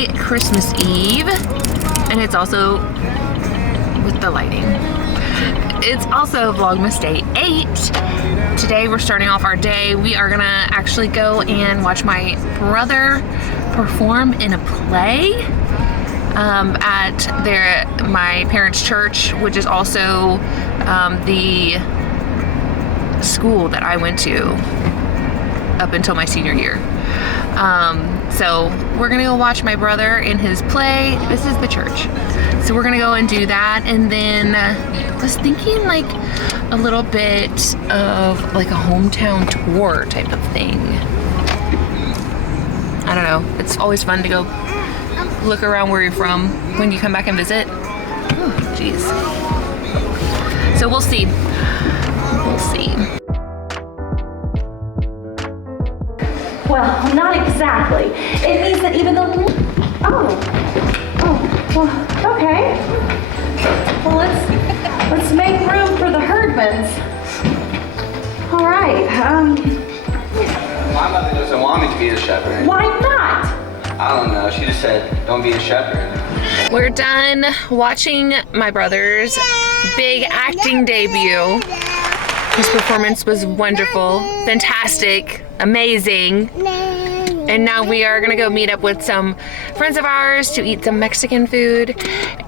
Merry Christmas Eve. And it's also, with the lighting, it's also Vlogmas Day 8. Today we're starting off our day. We are gonna actually go and watch my brother perform in a play at my parents' church, which is also the school that I went to up until my senior year. So we're gonna go watch my brother in his play. This is the church. So we're gonna go and do that, and then I was thinking like a little bit of like a hometown tour type of thing. I don't know, it's always fun to go look around where you're from when you come back and visit. Oh, jeez. So we'll see. We'll see. Well, not exactly. It means that even though... well, okay. Well, let's make room for the Herdmans. All right. My mother doesn't want me to be a shepherd. Why not? I don't know. She just said, don't be a shepherd. We're done watching my brother's big acting debut. His performance was wonderful, fantastic, amazing. And now we are gonna go meet up with some friends of ours to eat some Mexican food.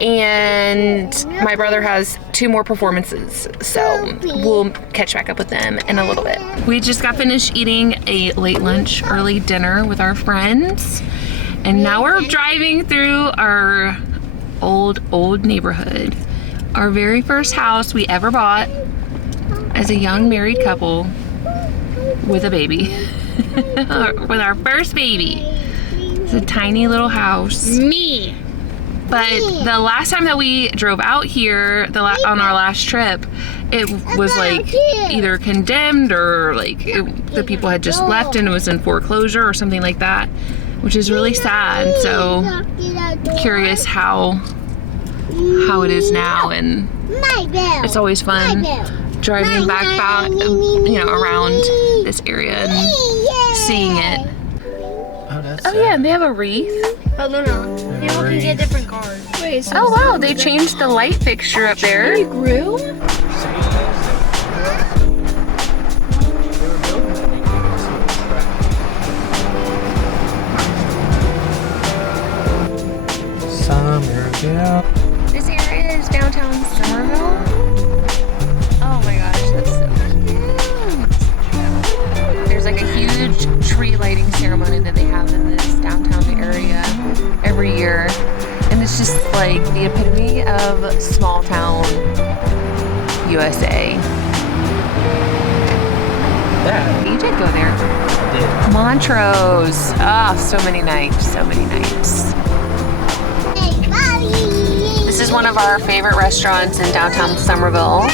And my brother has 2 more performances, so we'll catch back up with them in a little bit. We just got finished eating a late lunch, early dinner with our friends. And now we're driving through our old neighborhood. Our very first house we ever bought as a young married couple with a baby. With our first baby. It's a tiny little house. Me. But the last time that we drove out here, on our last trip, it was like either condemned or like the people had just left and it was in foreclosure or something like that, which is really sad. So curious how it is now, and it's always fun driving back around this area and seeing it. Oh yeah, and they have a wreath. Oh no. People can get different cars. Wait, so Oh wow, they changed the light fixture up there. It grew? Somerville. This area is downtown Somerville. Oh my gosh, that's so cute. There's like a huge tree lighting ceremony that they have in this downtown area every year. And it's just like the epitome of small town USA. Yeah. You did go there. I did. Montrose. Ah, so many nights, so many nights. This is one of our favorite restaurants in downtown Somerville,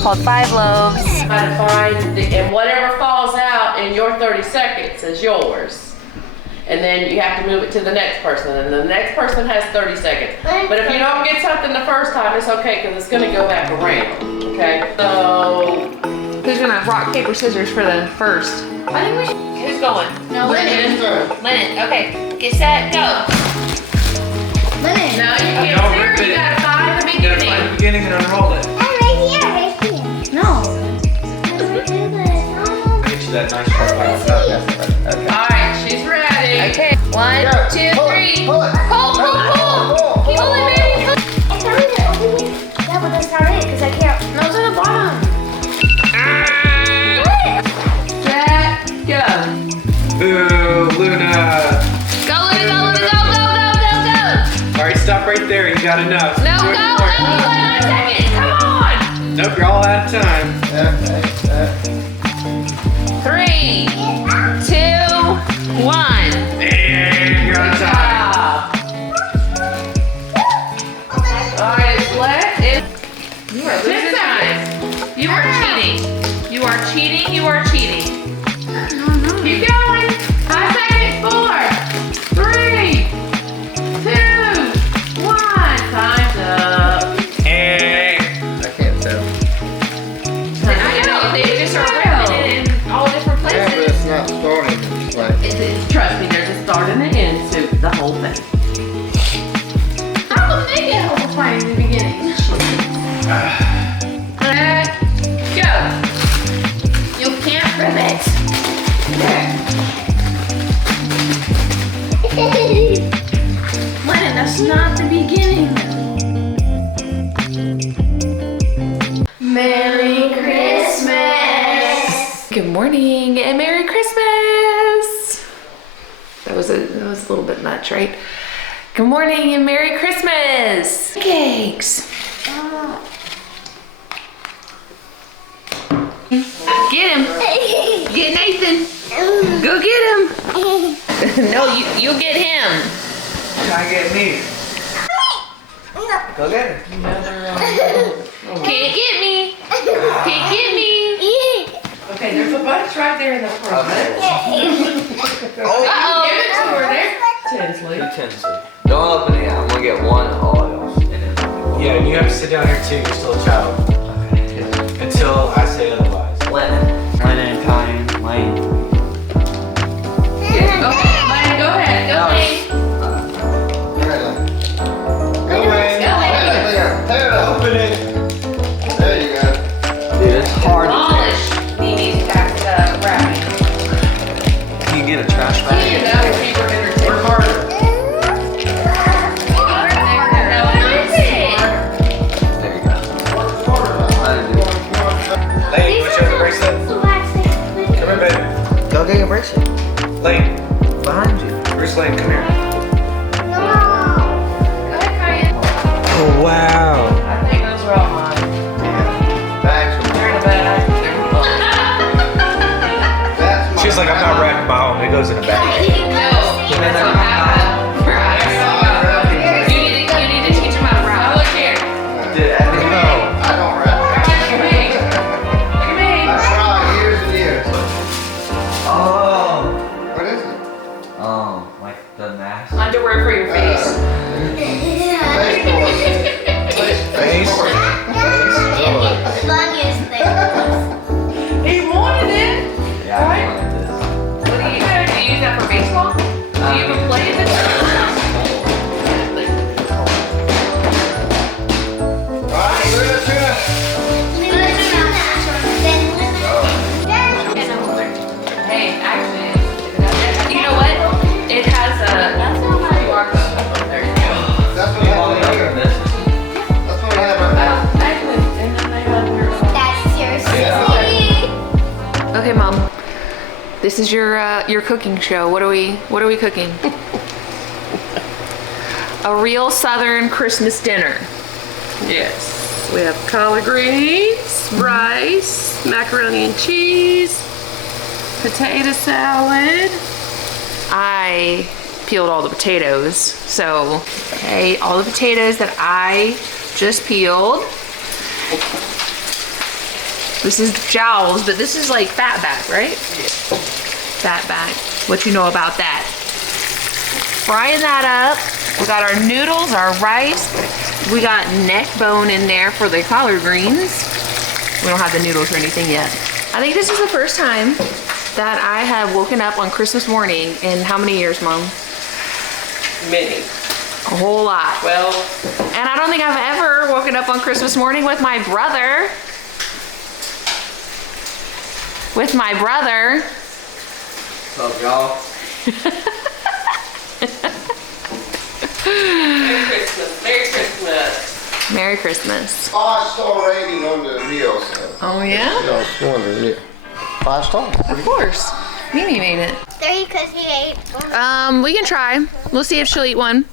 called 5 Loaves. And whatever falls out in your 30 seconds is yours. And then you have to move it to the next person, and the next person has 30 seconds. But if you don't get something the first time, it's okay, because it's going to go back around, okay? So, Who's gonna rock, paper, scissors for the first? I think we should, who's going? No, Lennon. Lennon, okay. Get set, go. Lennon. No, you can't steer, you gotta find the beginning. Find the beginning and unroll it. Right here. No. I'll get you that nice part. Okay. Alright, she's ready. Okay, 1, 2, 3. Pull. Keep pulling, baby. It's over here. Yeah, but that's not it, because I can't. No, it's at the bottom. Set, go. Boo, Luna. Go, Luna, go. Alright, stop right there. You got enough. No, Do it go, more. 1 second, come on. Nope, you're all out of time. 3, 2, 1. And you're out of time. Alright, it's left. You are losing time. You are cheating. You are cheating. You are cheating. Keep going. 5 seconds. 4, 3, 2, 1. Time's up. And I can't tell. I know. They just are Good morning and Merry Christmas. That was a little bit much, right? Good morning and Merry Christmas. Cakes. Get him. Get Nathan. Go get him. No, you get him. Try to get me. Go get her. Can't get me. Can't get me. Okay, there's a bunch right there in the front. Uh-oh. Give it to her there. Tinsley. Don't open it. I'm gonna get one oil. Yeah, and you have to sit down here too. You're still a child. Until I say otherwise. Clementine, Lane. Okay, Lane, go ahead. Go, Lane. Go away. Open it. There you go. Dude, it's hard to Polish Mimi's wrapping. Can you get a trash You bag? know, keep her entertained. Work harder. There you go. Lane, you want to show the bracelet? Come here, baby. Go get your bracelet. Lane, Behind you. Bruce Lane, come here. Go ahead, Ryan. Oh, wow. I think those are all mine. Bags from They're in the bag. That's my She's like, I'm not wrapping my own. It goes in a bag. You need to teach him how to Now wrap. look here. Dude, I don't wrap. Look at me. Look at me. I tried years and years. Oh. What is it? Oh, like the mask. Underwear for your face. Face. He wanted it. Yeah, I wanted this. What do you use that for baseball? Do you even play it? Alright, Luna, tuna. Hey, actually, you know what? It has a QR code. There you go. That's what I have right here. That's what I have right now. Actually, and then they have your Okay, Mom. This is your cooking show. What are we cooking? A real Southern Christmas dinner. Yes. We have collard greens, rice, macaroni and cheese, potato salad. I peeled all the potatoes. So, okay, all the potatoes that I just peeled. This is jowls, but this is like fat back, right? Fat back. What you know about that? Frying that up. We got our noodles, our rice. We got neck bone in there for the collard greens. We don't have the noodles or anything yet. I think this is the first time that I have woken up on Christmas morning in how many years, Mom? Many. A whole lot. Well, And I don't think I've ever woken up on Christmas morning with my brother. With my brother. What's up, y'all? Merry Christmas. Merry Christmas. Merry Christmas. 5-star rating on the meal, so. Oh yeah? I was wondering, yeah. 5 stars. Of course. Mimi made it. 3 because he ate. We can try. We'll see if she'll eat one.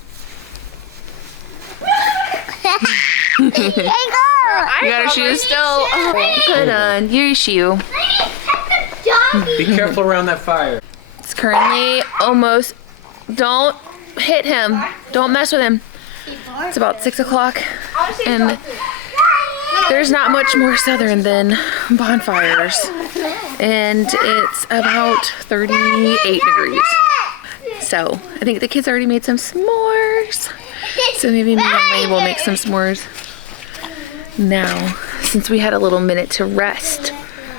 You got her shoes still. Oh, put on your shoe. Be careful around that fire. It's currently almost. Don't hit him. Don't mess with him. It's about 6 o'clock, and there's not much more southern than bonfires. And it's about 38 degrees. So I think the kids already made some s'mores. So maybe me and Lane will make some s'mores now, since we had a little minute to rest.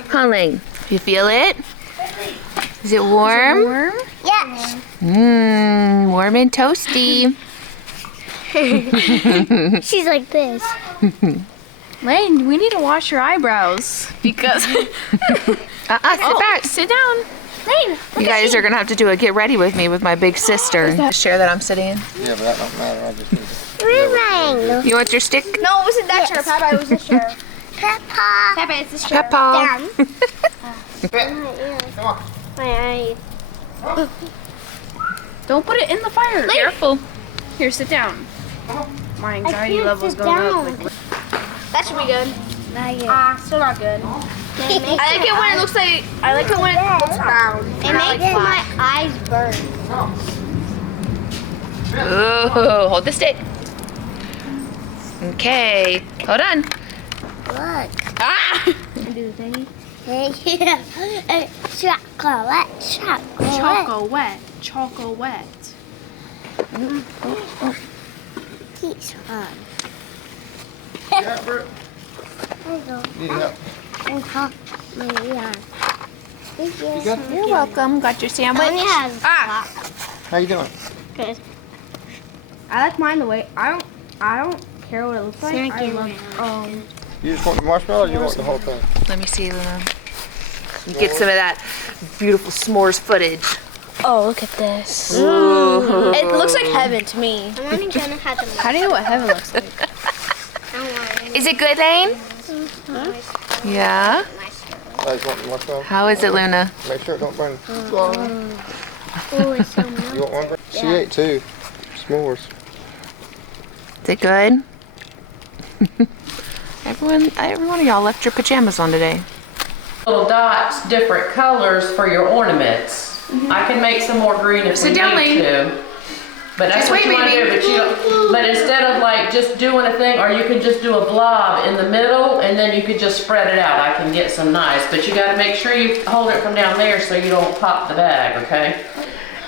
Huh, Lane? You feel it? Is it warm? Yes. Mmm, warm and toasty. She's like this. Lane, we need to wash your eyebrows because. Sit back. Sit down. Lane, You guys are gonna have to do a get ready with me with my big sister. The chair that I'm sitting in. Yeah, but that don't matter. I just need to. Remind. You want your stick? No, it wasn't that chair, Papa. It was this chair. Peppa. Papa, it's this chair. Peppa. Down. Come on. My Don't put it in the fire. Careful. Here, sit down. My anxiety can't level's sit going down. up. Like, That should be good. not yet. Still not good. I like it when it looks like. I like it when it looks brown. It makes my eyes burn. Ooh, hold the stick. Okay, hold on. Look. Ah! Do the thingy. Yeah. Chocolate. Choco wet. Choco wet. Peach fun. Yeah, Brooke. There you go. Need help. And pop my ear. You got You're welcome. Got your sandwich? Only has How you doing? good. I like mine the way I don't care what it looks like. I love You just want the marshmallow or you want the whole thing? Let me see, Luna. Get some of that beautiful s'mores footage. Oh, look at this. Ooh. It looks like heaven to me. I'm only gonna have the How do you know what heaven looks like? don't worry. Is it good, Lane? Yeah. I just want the marshmallow. How is it, Luna? Make sure it don't burn. Oh, it's so melty. You want one? Brooke? She ate two. S'mores. Is it good? Every one of y'all left your pajamas on today. Little dots, different colors for your ornaments. I can make some more green if we Sit down, need Lane. to. But that's Just what wait, you want to baby. do. But you don't, but instead of like just doing a thing, or you can just do a blob in the middle, and then you could just spread it out. I can get some nice, but you got to make sure you hold it from down there so you don't pop the bag. Okay?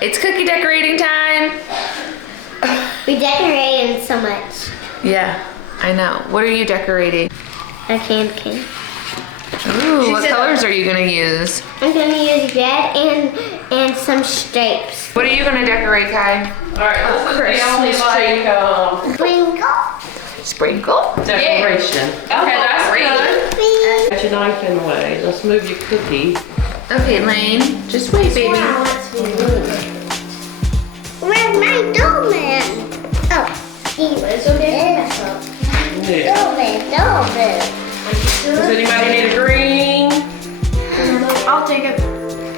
It's cookie decorating time. We decorated so much. Yeah, I know. What are you decorating? A candy cane. Ooh, what colors are you gonna use? I'm gonna use red and some stripes. What are you gonna decorate, Kai? All right. This is the only like Sprinkle. Sprinkle? decoration. Okay, that's great. good. Got your knife in the way. Let's move your cookie. Okay, Lane. Just wait, baby. Where's my doorman? Oh, he was there. Yeah. Doorman. Does anybody need a green? I'll take it. Doorman.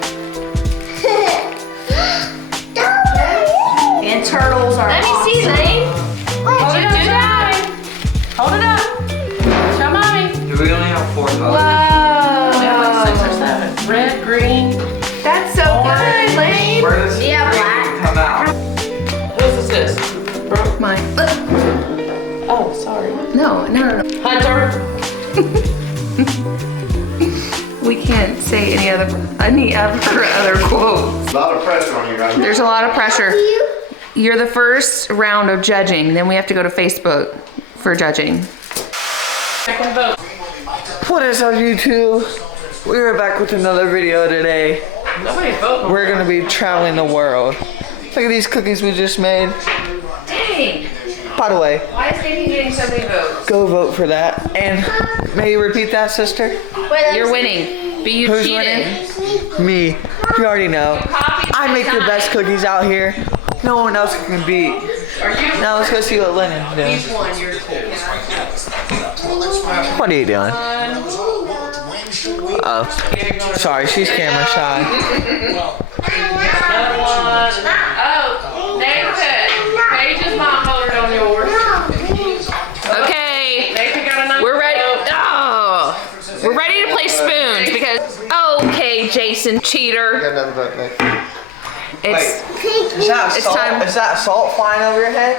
And turtles are. Let me see, Lane. Hold it up. Hold it up. Show mommy. Do we only have 4 colors? Yeah, like 6 or Whoa. 7. Red, green. That's so good, Lane. Where does Yeah, green come out? Whose is this? Brooke? Mine. Oh, sorry. No. Hunter. We can't say any other quotes. A lot of pressure on you right now. There's a lot of pressure. You're the first round of judging. Then we have to go to Facebook for judging. Second vote. What is up, YouTube? We are back with another video today. Nobody's voting. We're gonna be traveling the world. Look at these cookies we just made. Dang. By the way, Why is Nathan getting so many votes? go vote for that. And may you repeat that, sister? You're winning. But you Who's cheated. Me. You already know. I make the best cookies out here. No one else can beat. Are you? Now let's go see what Lennon's doing. He's 1, you're 2. What are you doing? Oh, sorry, she's camera shy. Another one. Oh, Nathan. Paige's mom voted on yours. Okay. Nathan got a nice We're ready. vote. Oh. We're ready to play spoons because. Okay, Jason, cheater. Got another vote, Nick. It's. Is that It's salt? time. Is that salt flying over your head?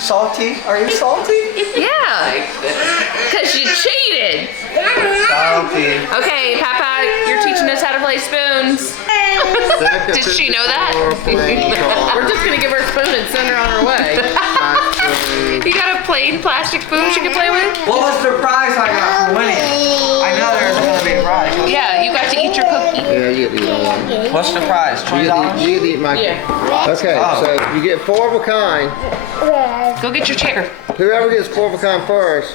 Salty? Are you salty? Yeah. Because you cheated. Salty. Okay, Papa, you're teaching us how to play spoons. Did she know that? We're just gonna give her a spoon and send her on her way. You got a plain plastic spoon she can play with? What was the prize I got for winning? I know there's gonna be a prize. Yeah, you got to eat your cookie. Yeah, you get to eat one. What's the prize? $20? You get to eat my. Yeah. Okay, Oh. so you get 4 of a kind. Go get your chair. Whoever gets 4 of a kind first,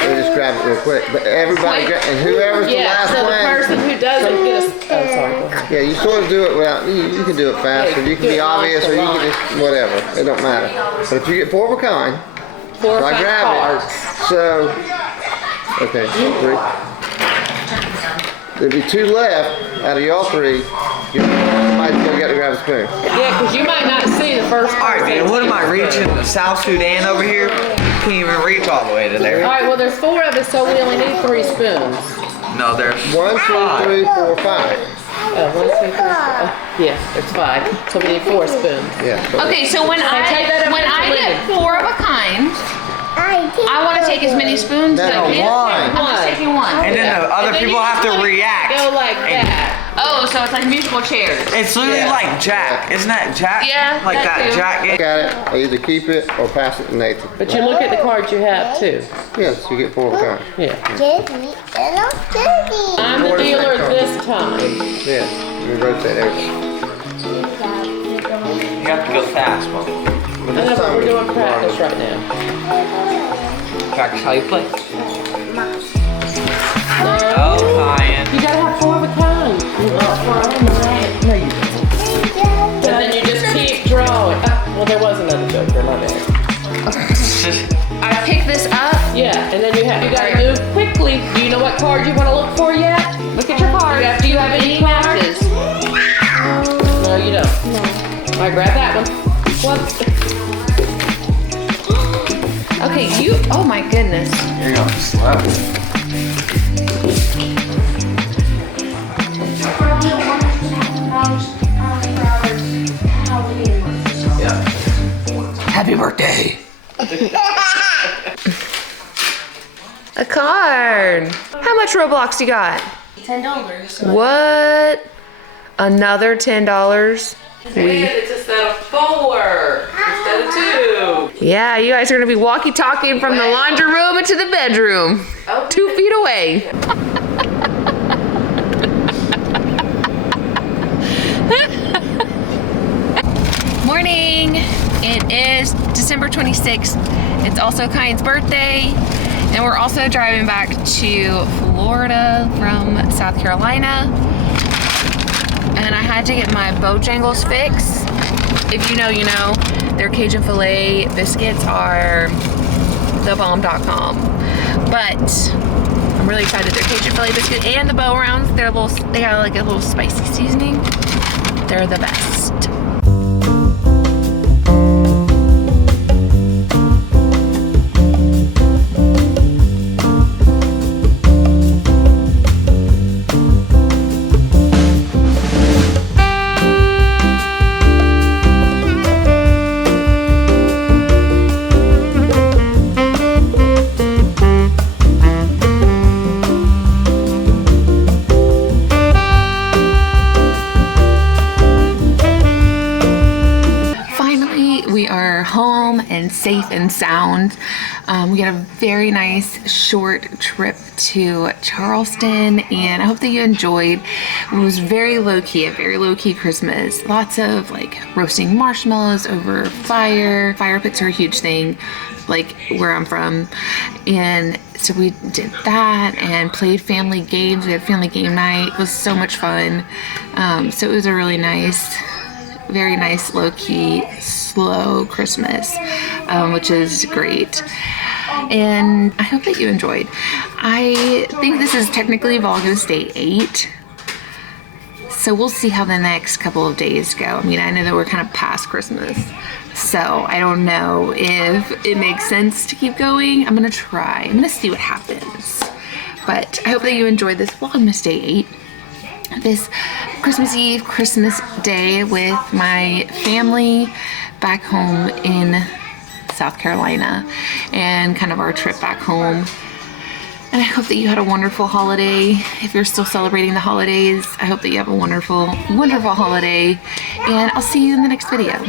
we'll just grab it real quick. But everybody, and whoever's the Yeah, last so the one. person who doesn't get a. Oh, sorry. Yeah, you sort of do it without. You can do it fast, or you can do be it obvious, or you can nonchalant. just whatever. It don't matter. But if you get 4 of a kind, 4 or I 5 grab cards. it. So, okay, 3. there'd be 2 left out of y'all 3. Somebody's gonna get to grab a spoon. Yeah, because you might not see the first person. Alright, man, what am I reaching? South Sudan over here? Can't even reach all the way to there. All right, well, there's 4 of us, so we only need 3 spoons. No, there's 1, 2, 3, 4, 5. Oh, 1, 2, 3, 4. Yeah, there's 5. So we need 4 spoons. Yeah. Okay, so when take that up I with get 4 of a kind, I want to take as many spoons as I No, can. one. I'm just taking 1. And then the other And then people you have to just react. Go like that. Oh, so it's like musical chairs. It's literally Yeah. like Jack. Isn't that Jack? Yeah, Like that that too. Jack game. Got it. I either keep it or pass it to Nathan. But you look at the cards you have too. Yes, you get 4 of a kind. Yeah. Give me a little cookie. I'm the dealer this time. Yes. Let me rotate over. You have to go fast, Mom. I know, but we're doing practice right now. Practice how you play. No. Oh, Ryan. You gotta have 4 of a kind. No, you don't. And then you just keep drawing. Well, there was another joker, my bad. I pick this up. Yeah, and then you gotta move quickly. Do you know what card you want to look for yet? Look at your card. Do you have any matches? No, you don't. No. All right, grab that one. What? Okay, oh my goodness. You're going slow. Yeah. Happy birthday. A card. How much Roblox you got? $10. What? Another $10? It's a set of 4 instead of 2. Yeah, you guys are gonna be walkie-talking from the laundry room into the bedroom. Oh. 2 feet away. Morning. It is December 26th. It's also Kyan's birthday. And we're also driving back to Florida from South Carolina. And I had to get my Bojangles fix. If you know, you know. Their Cajun filet biscuits are thebomb.com. But I'm really excited. Their Cajun filet biscuit and the bow rounds, they got like a little spicy seasoning. They're the best. We are home and safe and sound. We had a very nice short trip to Charleston, and I hope that you enjoyed. It was very low-key, a very low-key Christmas. Lots of like roasting marshmallows over fire. Fire pits are a huge thing, like where I'm from. And so we did that and played family games. We had family game night. It was so much fun. So it was a really nice, very nice, low-key, slow Christmas, which is great. And I hope that you enjoyed. I think this is technically Vlogmas Day 8. So we'll see how the next couple of days go. I mean, I know that we're kind of past Christmas, so I don't know if it makes sense to keep going. I'm gonna try. I'm gonna see what happens. But I hope that you enjoyed this Vlogmas Day 8. This Christmas Eve, Christmas Day with my family back home in South Carolina, and kind of our trip back home. And I hope that you had a wonderful holiday. If you're still celebrating the holidays, I hope that you have a wonderful, wonderful holiday, and I'll see you in the next video.